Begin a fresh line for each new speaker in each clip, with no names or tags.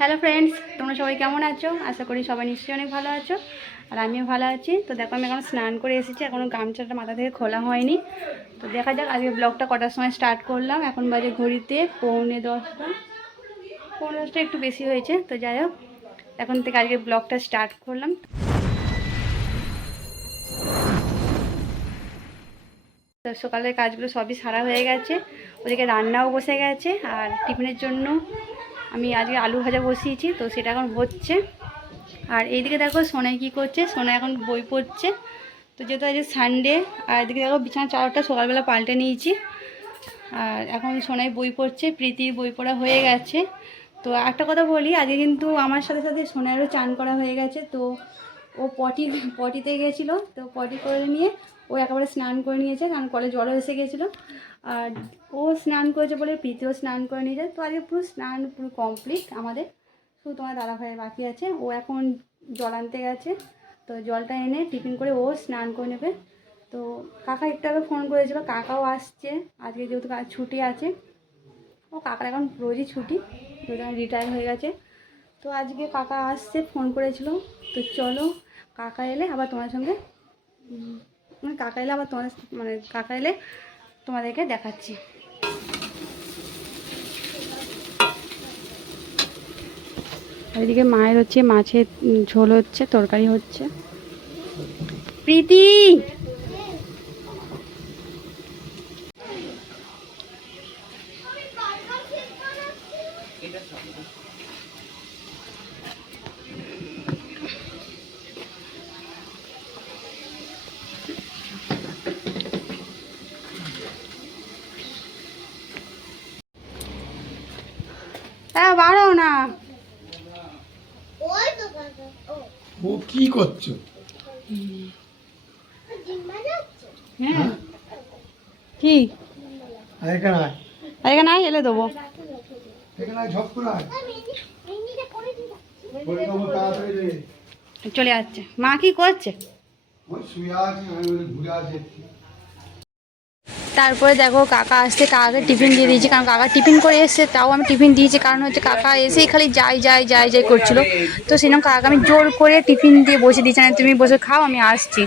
Hello friends তোমরা সবাই কেমন আছো? আশা করি সবাই নিশ্চয়ই অনেক ভালো আছো। আর আমিও ভালো আছি। তো দেখো, আমি এখন স্নান করে এসেছি। এখনও গামছাটা মাথা থেকে খোলা হয়নি। তো দেখা যাক আজকে ব্লগটা কটার সময় স্টার্ট করলাম। এখন বাজে ঘড়িতে পৌনে দশটা। পৌনে দশটা একটু বেশি হয়েছে। তো যাই হোক, এখন থেকে আজকে ব্লগটা স্টার্ট করলাম। তো সকালের কাজগুলো সবই সারা হয়ে গেছে। ওদিকে রান্নাও বসে গেছে। আর টিফিনের জন্য আমি আজকে আলু ভাজা বসিয়েছি, তো সেটা এখন হচ্ছে। আর এইদিকে দেখো সোনাই কী করছে সোনা এখন বই পড়ছে। তো যেহেতু আজকে সানডে আর এদিকে দেখো বিছানা চারটা সকালবেলা পাল্টে নিয়েছি। আর এখন সোনাই বই পড়ছে প্রীতির বই পড়া হয়ে গেছে। তো একটা কথা বলি, আগে কিন্তু আমার সাথে সাথে সোনাইয়েরও চান করা হয়ে গেছে, তো পটি, পটিতে গেছিল, তো পটি করে নিয়ে ও একেবারে স্নান করে নিয়েছে, কারণ কলে জলও এসে গেছিল। আর ও স্নান করেছে বলে প্রীতিও স্নান করে নিয়েছে, তো আজকে পুরো স্নান পুরো কমপ্লিট আমাদের। শুধু তোমার দাদা ভাইয়ের বাকি আছে, ও এখন জল আনতে গেছে, তো জলটা এনে টিফিন করে ও স্নান করে নেবে। তো কাকা একটু আগে ফোন করেছিল, কাকাও আসছে, আজকে যেহেতু ছুটি আছে, ও কাকার এখন রোজই ছুটি যেহেতু রিটায়ার হয়ে গেছে। তো আজকে কাকা আসছে, ফোন করেছিল, তো চলো কাকা এলে আবার তোমার সঙ্গে মানে কাকা এলে আবার তোমার মানে কাকা এলে তোমাদেরকে দেখাচ্ছি। এদিকে মায়ের হচ্ছে মাছের ঝোল হচ্ছে তরকারি হচ্ছে। প্রীতি! না
ও কি করছ?
হ্যাঁ। কি?
আর এখানে আয়।
এলে দেবো। চলে যাচ্ছে মা কি করছে?
ওই শুয়ে আছে ঘুরে আসে
তারপরে দেখো কাকা আসছে, কাকাকে টিফিন দিয়ে দিয়েছি, কারণ কাকা টিফিন করে এসছে, তাও আমি টিফিন দিয়েছি, কারণ হচ্ছে কাকা এসেই খালি যাই যাই যাই যাই করছিল। তো সেরকম কাকা আমি জোর করে টিফিন দিয়ে বসে দিয়েছি না তুমি বসে খাও, আমি আসছি।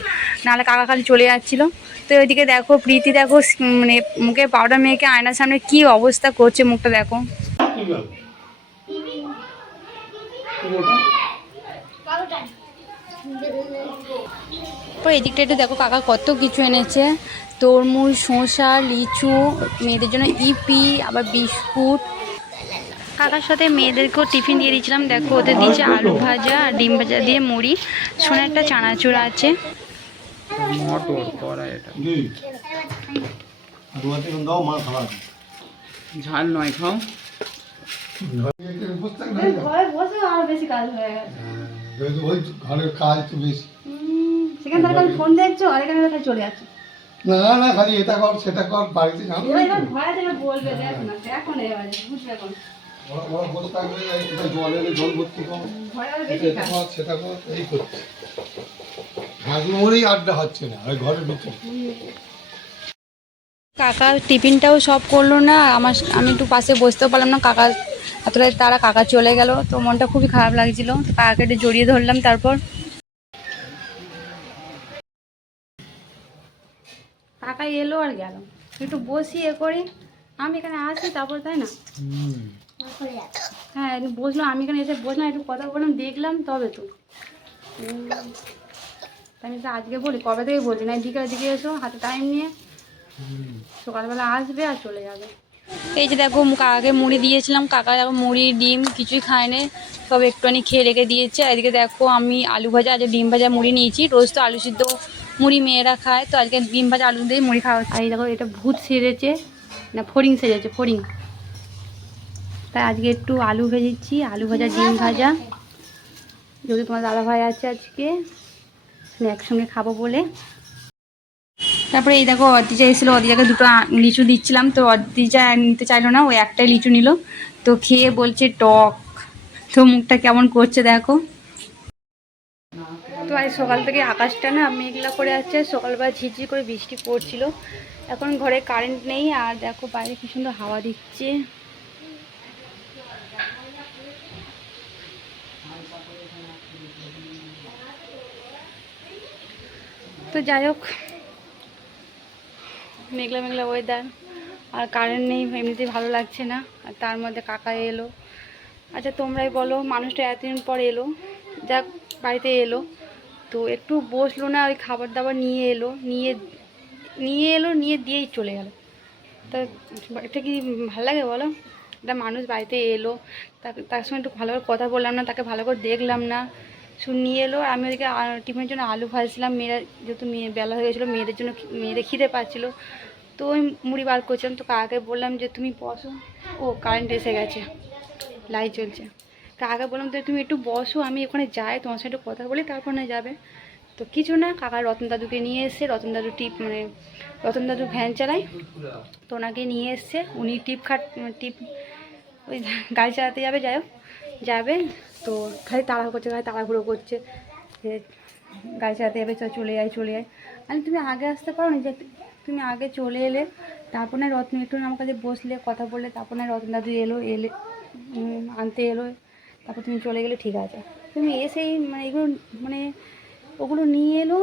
নাহলে কাকা খালি চলে যাচ্ছিল। তো ওইদিকে দেখো, প্রীতি দেখো মানে মুখে পাউডার মেয়েকে আয়নার সামনে কি অবস্থা করছে মুখটা দেখো। এদিকটা একটু দেখো, কাকা কত কিছু এনেছে। তরমুজ শসা লিচু মেয়েদের জন্য ইপি আবার বিস্কুট। কাকার সাথে মেয়েদেরকেও টিফিন দিয়ে দিয়েছিলাম। দেখো ওদের দিয়েছে আলু ভাজা আর ডিম ভাজা দিয়ে মুড়ি। সোনা একটা চানাচুর আছে।
ঝাল নয় খাও।
বসে থাক না
ঘরে বসে আরও বেশি কাজ হয়ে গেছে।
ওই ঘরের কাজ তো বেশি।
সেখান ফোন দেখছ আর এখানে চলে যাচ্ছে।
না না খালি এটা কর সেটা কর বাড়িতে
এবার এবার ঘরে বলবে দেখো না বুঝবে এখন। কাকা টিফিনটাও সব করল না আমার আমি একটু পাশে বসতেও পারলাম না কাকা এতটাই তারা কাকা চলে গেল তো মনটা খুবই খারাপ লাগছিল। তো কাকাকে জড়িয়ে ধরলাম তারপর কাকা এলো আর গেল। একটু বসি এ করি। আমি এখানে আসি তারপর তাই না? হ্যাঁ বসলাম। আমি এখানে এসে বসলাম একটু কথা বললাম দেখলাম তবে তো। আমি তো আজকে বলি কবে থেকে বলি না বিকালের দিকে এসো হাতে টাইম নিয়ে। সকালবেলা আসবে আর চলে যাবে। এই যে দেখো কাকাকে মুড়ি দিয়েছিলাম। কাকা দেখো মুড়ি ডিম কিছুই খায় খায়নি সব একটুখানি খেয়ে রেখে দিয়েছে। আর এদিকে দেখো আমি আলু ভাজা আজকে ডিম ভাজা মুড়ি নিয়েছি। রোজ তো আলু সিদ্ধ মুড়ি মেয়েরা খায় তো আজকে ডিম ভাজা আলু দিয়ে মুড়ি খাওয়া। আর এই দেখো এটা ভূত সেরেছে না ফড়িং সেরেছে ফড়িং। তাই আজকে একটু আলু ভেজেছি আলু ভাজা ডিম ভাজা যদি তোমার দাদা ভাই আছে আজকে একসঙ্গে খাব বলে। তারপরে এই দেখো অর্দিজা এসেছিল অর্দিজাকে দুটো লিচু দিচ্ছিলাম তো অর্দিজা নিতে চাইলো না ও একটাই লিচু নিল। তো খেয়ে বলছে টক। তো মুখটা কেমন করছে দেখো। সকাল থেকে আকাশটা না মেঘলা করে আসছে সকালবেলা ঝিঝি করে বৃষ্টি পড়ছিল। এখন ঘরে কারেন্ট নেই। আর দেখো বাইরে কি সুন্দর হাওয়া দিচ্ছে। তো যাই হোক, মেঘলা মেঘলা ওয়েদার আর কারেন্ট নেই এমনিতেই ভালো লাগছে না। আর তার মধ্যে কাকা এলো। আচ্ছা তোমরাই বলো, মানুষটা এতদিন পর এলো। যাক, বাড়িতে এলো। তো একটু বসল না, ওই খাবার দাবার নিয়ে এলো, নিয়ে নিয়ে এলো, নিয়ে দিয়েই চলে গেল। তা এটা কি ভালো লাগে বলো? একটা মানুষ বাড়িতে এলো, তার সঙ্গে একটু ভালো করে কথা বললাম না, তাকে ভালো করে দেখলাম না। শুন নিয়ে এলো, আমি ওদিকে টিফিনের জন্য আলু ভাজছিলাম, মেয়েরা যেহেতু মেয়ে, বেলা হয়ে গেছিল, মেয়েদের জন্য মেয়েদের খিদে পাচ্ছিলো। তো ওই মুড়ি বার করছিলাম, তো কাকাকে বললাম যে, তুমি বসো। ও কারেন্ট এসে গেছে লাইট জ্বলছে কাকাকে বললাম তো তুমি একটু বসো, আমি ওখানে যাই, তোমার সাথে একটু কথা বলি, তারপর না যাবে। তো কিছু না, কাকা রতন দাদুকে নিয়ে এসে রতন দাদু টিপ মানে রতন দাদু ভ্যান চালায়, তো ওনাকে নিয়ে এসছে, উনি টিপ খাট, টিপ ওই গাড়ি চালাতে যাবে, যাই যাবে, তো খালি তাড়াহুড়ো করছে, খালি তাড়াহুড়ো করছে, যে গাড়ি চালাতে যাবে, চল চলে যায় চলে যায় আমি তুমি আগে আসতে পারো না, যে তুমি আগে চলে এলে, তারপর না রত্ন একটু আমার কাছে বসলে, কথা বললে, তারপর না রতন দাদু এলো, এলে আনতে এলো তারপর তুমি চলে গেলে ঠিক আছে। তুমি এসেই মানে এগুলো মানে ওগুলো নিয়ে এলো,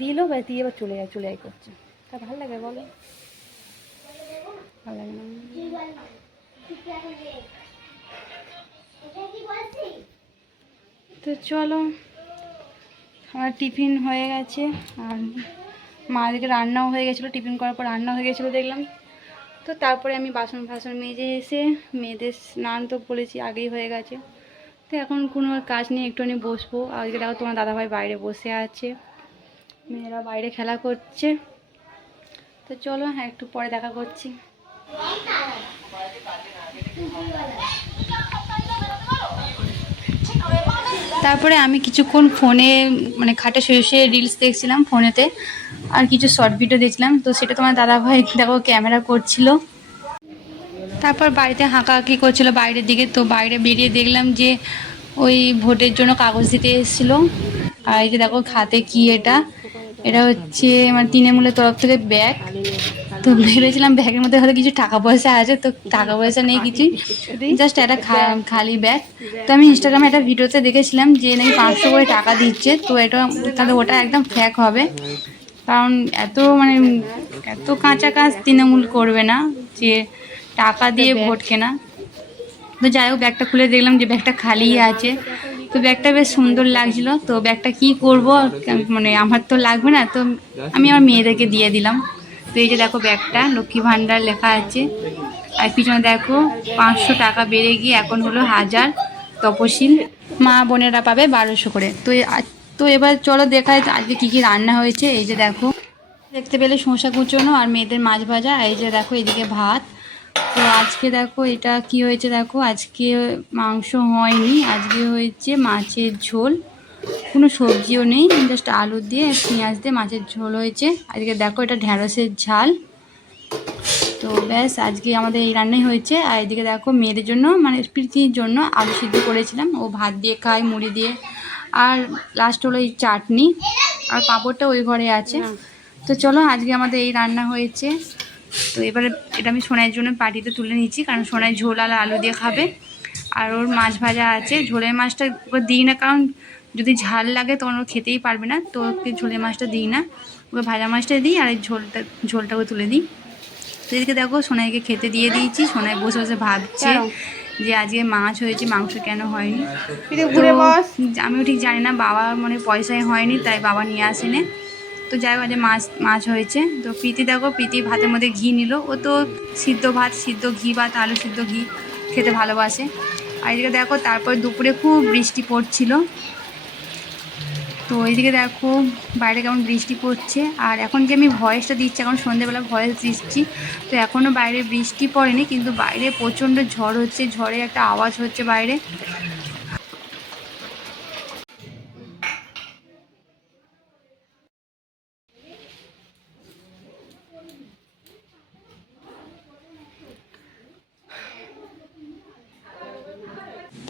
দিলো বা দিয়ে এবার চলে যায় চলে যায় করছে। তা ভালো লাগে বলো? ভালো লাগে না? তো চলো, আমার টিফিন হয়ে গেছে, আর মা দিকে রান্নাও হয়ে গেছিল, টিফিন করার পর রান্না হয়ে গেছিল দেখলাম। তো তারপরে আমি বাসন ফাসন মেজে এসে মেয়েদের স্নান তো বলেছি আগেই হয়ে গেছে। তো এখন কোনো কাজ নেই, একটুখানি বসবো। আজকে দেখো তোমার দাদাভাই বাইরে বসে আছে। মেয়েরা বাইরে খেলা করছে। তো চলো হ্যাঁ একটু পরে দেখা করছি। তারপরে আমি কিছুক্ষণ ফোনে মানে খাটে শুয়ে শুয়ে রিলস দেখছিলাম ফোনেতে। আর কিছু শর্ট ভিডিও দেখছিলাম। তো সেটা তোমার দাদাভাই, দেখো ক্যামেরা করছিল। তারপর বাড়িতে হাঁকাহাঁকি করছিল বাইরের দিকে। তো বাইরে বেরিয়ে দেখলাম যে ওই ভোটের জন্য কাগজ দিতে এসেছিল। আর এই যে দেখো খাতে কি এটা? এটা হচ্ছে আমার তৃণমূলের তরফ থেকে ব্যাগ। তো ভেবেছিলাম ব্যাগের মধ্যে হয়তো কিছু টাকা পয়সা আছে, তো টাকা পয়সা নেই কিছু। জাস্ট একটা খালি ব্যাগ। তো আমি ইনস্টাগ্রামে একটা ভিডিওতে দেখেছিলাম যে নাকি পাঁচশো করে টাকা দিচ্ছে। তো এটা, তাহলে ওটা একদম ফ্যাক হবে। কারণ এত মানে এত কাঁচা কাজ তৃণমূল করবে না যে টাকা দিয়ে ভোট কেনা। তো যাই হোক ব্যাগটা খুলে দেখলাম যে ব্যাগটা খালি আছে। তো ব্যাগটা বেশ সুন্দর লাগছিল। তো ব্যাগটা কি করব? মানে আমার তো লাগবে না তো আমি আমার মেয়েদেরকে দিয়ে দিলাম। তো এই যে দেখো ব্যাগটা লক্ষ্মী ভাণ্ডার লেখা আছে। আর পিছনে দেখো পাঁচশো টাকা বেড়ে গিয়ে এখন হলো হাজার তপশিল। মা বোনেরা পাবে বারোশো করে। তো তো এবার চলো দেখায় আজকে কী কী রান্না হয়েছে। এই যে দেখো দেখতে পেলে শসা কুচোনো আর মেয়েদের মাছ ভাজা। এই যে দেখো এদিকে ভাত। তো আজকে দেখো এটা কি হয়েছে দেখো? আজকে মাংস হয়নি আজকে হয়েছে মাছের ঝোল। কোনো সবজিও নেই জাস্ট আলু দিয়ে পেঁয়াজ দিয়ে মাছের ঝোল হয়েছে। আজকে দেখো এটা ঢ্যাঁড়সের ঝাল। তো ব্যাস আজকে আমাদের এই রান্নাই হয়েছে। আর এদিকে দেখো মেয়েদের জন্য মানে প্রীতির জন্য আলু সিদ্ধ করেছিলাম। ও ভাত দিয়ে খায় মুড়ি দিয়ে। আর লাস্ট হলো এই চাটনি। আর পাঁপড়টা ওই ঘরে আছে। তো চলো আজকে আমাদের এই রান্না হয়েছে। তো এবারে এটা আমি সোনাইয়ের জন্য পাটিতে তুলে নিচ্ছি কারণ সোনাই ঝোল আর আলু দিয়ে খাবে। আর ওর মাছ ভাজা আছে ঝোলের মাছটা ওকে দিই না কারণ যদি ঝাল লাগে তখন ও খেতেই পারবে না তো ওকে ঝোলের মাছটা দিই না। ওকে ভাজা মাছটা দিই আর এই ঝোলটা ঝোলটাকে তুলে দিই। তো এদিকে দেখো সোনাইকে খেতে দিয়ে দিয়েছি সোনাই বসে বসে ভাবছে যে আজকে মাছ হয়েছে মাংস কেন হয়নি। আমিও ঠিক জানি না বাবা মানে পয়সায় হয়নি তাই বাবা নিয়ে আসেনি। তো যাই হোক মাছ মাছ হয়েছে। তো প্রীতি দেখো, প্রীতি ভাতের মধ্যে ঘি নিল। ও তো সিদ্ধ ভাত, সিদ্ধ ঘি ভাত আলু সিদ্ধ ঘি খেতে ভালোবাসে। আর এদিকে দেখো, তারপর দুপুরে খুব বৃষ্টি পড়ছিল। তো এইদিকে দেখো, বাইরে কেমন বৃষ্টি পড়ছে। আর এখন যে আমি ভয়েসটা দিচ্ছি? এখন সন্ধ্যেবেলা ভয়েস দিচ্ছি। তো এখনও বাইরে বৃষ্টি পড়েনি, কিন্তু বাইরে প্রচণ্ড ঝড় হচ্ছে। ঝড়ে একটা আওয়াজ হচ্ছে বাইরে।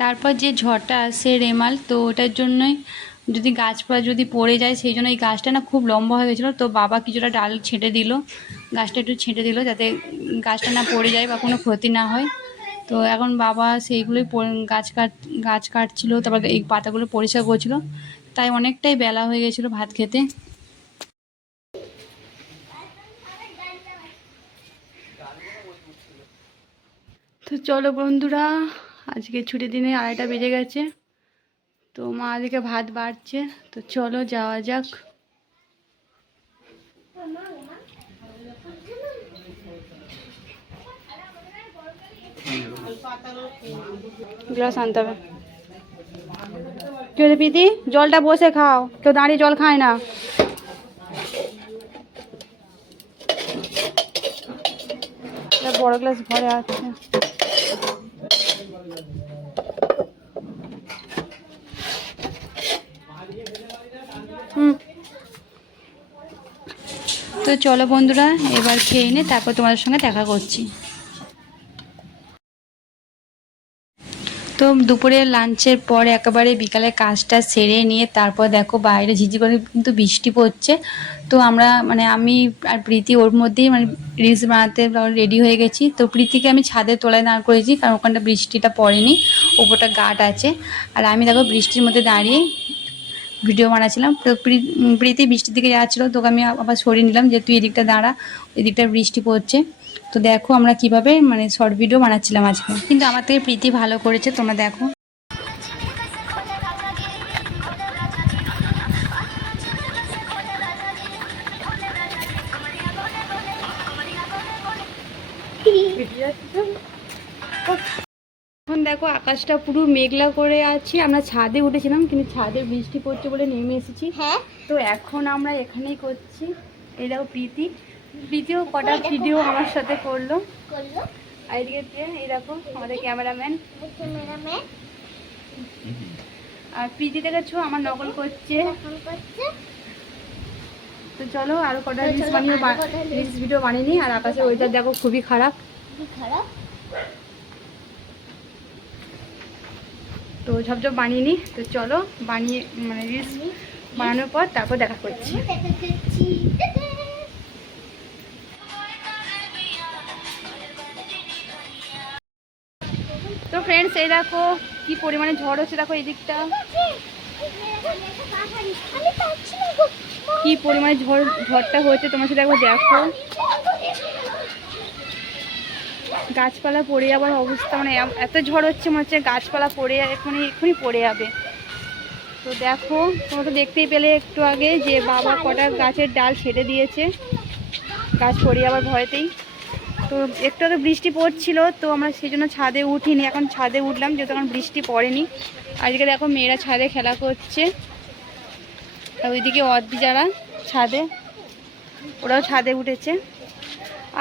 তারপর যে ঝড়টা আসে রেমাল, তো ওটার জন্যই যদি গাছপালা যদি পড়ে যায়, সেই জন্য এই গাছটা না খুব লম্বা হয়ে গেছিল। তো বাবা কিছুটা ডাল ছেঁটে দিল, গাছটা একটু ছেঁটে দিল যাতে গাছটা না পড়ে যায় বা কোনো ক্ষতি না হয়। তো এখন বাবা সেইগুলোই গাছ কাট, গাছ কাটছিল, তারপর এই পাতাগুলো পরিষ্কার করছিল। তাই অনেকটাই বেলা হয়ে গেছিল ভাত খেতে। তো চলো বন্ধুরা আজকে ছুটির দিনে আড়াইটা বেজে গেছে। তো মা আজকে ভাত বাড়ছে। তো চলো যাওয়া যাক। গ্লাস আনতে হবে। কি হয়েছে প্রীতি? জলটা বসে খাও। কেউ দাঁড়িয়ে জল খায় না। বড় গ্লাস ভরে আছে। তো চলো বন্ধুরা, এবার খেয়ে নে, তারপর তোমাদের সঙ্গে দেখা করছি। তো দুপুরে লাঞ্চের পর একেবারে বিকালে কাজটা সেরে নিয়ে তারপর দেখো বাইরে ঝিঝি করে কিন্তু বৃষ্টি পড়ছে। তো আমরা মানে আমি আর প্রীতি ওর মধ্যেই মানে রিলস বানাতে রেডি হয়ে গেছি। তো প্রীতিকে আমি ছাদে তোলায় দাঁড় করেছি কারণ ওখানটা বৃষ্টিটা পড়েনি, ওপরটা গাট আছে। আর আমি দেখো বৃষ্টির মধ্যে দাঁড়িয়ে ভিডিও বানাচ্ছিলাম। তো প্রী- প্রীতি বৃষ্টির দিকে যাচ্ছিল, তোকে আমি আবার সরিয়ে নিলাম যে তুই এদিকটা দাঁড়া, এদিকটা বৃষ্টি পড়ছে। তো দেখো আমরা কীভাবে মানে শর্ট ভিডিও বানাচ্ছিলাম আজকে। কিন্তু আমার থেকে প্রীতি ভালো করেছে, তোমরা দেখো। দেখো আকাশটা পুরো মেঘলা করে আছে। আমরা ছাদে উঠেছিলাম কিন্তু ছাদে বৃষ্টি পড়ছে বলে নেমে এসেছি।
হ্যাঁ।
তো এখন আমরা এখানেই করছি। এটাও প্রীতি। প্রীতিও কটা ভিডিও আমার সাথে করল।
করল।
আর এদিকে এই দেখো আমাদের ক্যামেরাম্যান
ক্যামেরাম্যান
আর প্রীতি দেখেছ? আমার নকল করছে। তো চলো আরও কটা রিলস বানিয়ে রিলস ভিডিও বানিয়ে নিই আর আকাশের ওয়েদার দেখো খুবই খারাপ।
কি খারাপ।
তো ঝপঝপ বানিয়ে নিই তো চলো বানিয়ে মানে রিলস বানানোর পর তারপর দেখা করছি। তো ফ্রেন্ডস এই দেখো কি পরিমাণে ঝড় হচ্ছে, দেখো এই দিকটা কি পরিমাণে ঝড়, ঝড়টা হয়েছে, তোমার সাথে দেখো। গাছপালা পড়ে যাওয়ার অবস্থা মানে এত ঝড় হচ্ছে মনে হচ্ছে গাছপালা পড়ে এখনই এক্ষুনি পড়ে যাবে। তো দেখো, তোমরা তো দেখতেই পেলে একটু আগে যে বাবা কটা গাছের ডাল ছেটে দিয়েছে, গাছ পড়ে যাওয়ার ভয়তেই। তো একটু আগে বৃষ্টি পড়ছিল, তো আমরা সেই জন্য ছাদে উঠিনি, এখন ছাদে উঠলাম, যেহেতু এখন বৃষ্টি পড়েনি। আজকে দেখো মেয়েরা ছাদে খেলা করছে, আর ওইদিকে অর্ধি যারা ছাদে, ওরাও ছাদে উঠেছে।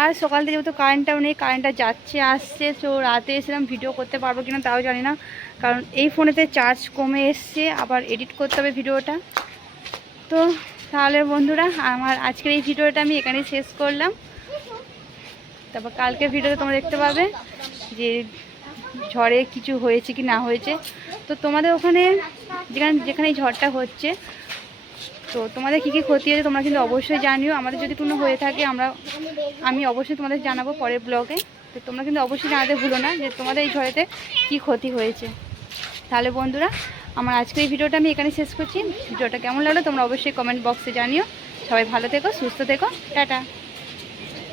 আর সকাল থেকে যেহেতু কারেন্টটাও নেই কারেন্টটা যাচ্ছে, আসছে তো রাতে এসেছিলাম ভিডিও করতে পারব কিনা তাও জানি না। কারণ এই ফোনেতে চার্জ কমে এসছে, আবার এডিট করতে হবে ভিডিওটা তো তাহলে বন্ধুরা, আমার আজকের এই ভিডিওটা আমি এখানেই শেষ করলাম। তারপর কালকের ভিডিওতে তোমরা দেখতে পাবে যে ঝড়ে কিছু হয়েছে কি না হয়েছে। তো তোমাদের ওখানে যেখানে যেখানে এই ঝড়টা হচ্ছে তো তোমাদের কী কী ক্ষতি হয়েছে তোমরা কিন্তু অবশ্যই জানিও। আমাদের যদি কোনো হয়ে থাকে, আমরা, আমি অবশ্যই তোমাদের জানাব পরের ব্লগে তো তোমরা কিন্তু অবশ্যই জানাতে ভুলো না যে তোমাদের এই ঝড়েতে কী ক্ষতি হয়েছে। তাহলে বন্ধুরা, আমার আজকের এই ভিডিওটা আমি এখানে শেষ করছি। ভিডিওটা কেমন লাগল তোমরা অবশ্যই কমেন্ট বক্সে জানিও। সবাই ভালো থেকো, সুস্থ থেকো। টাটা।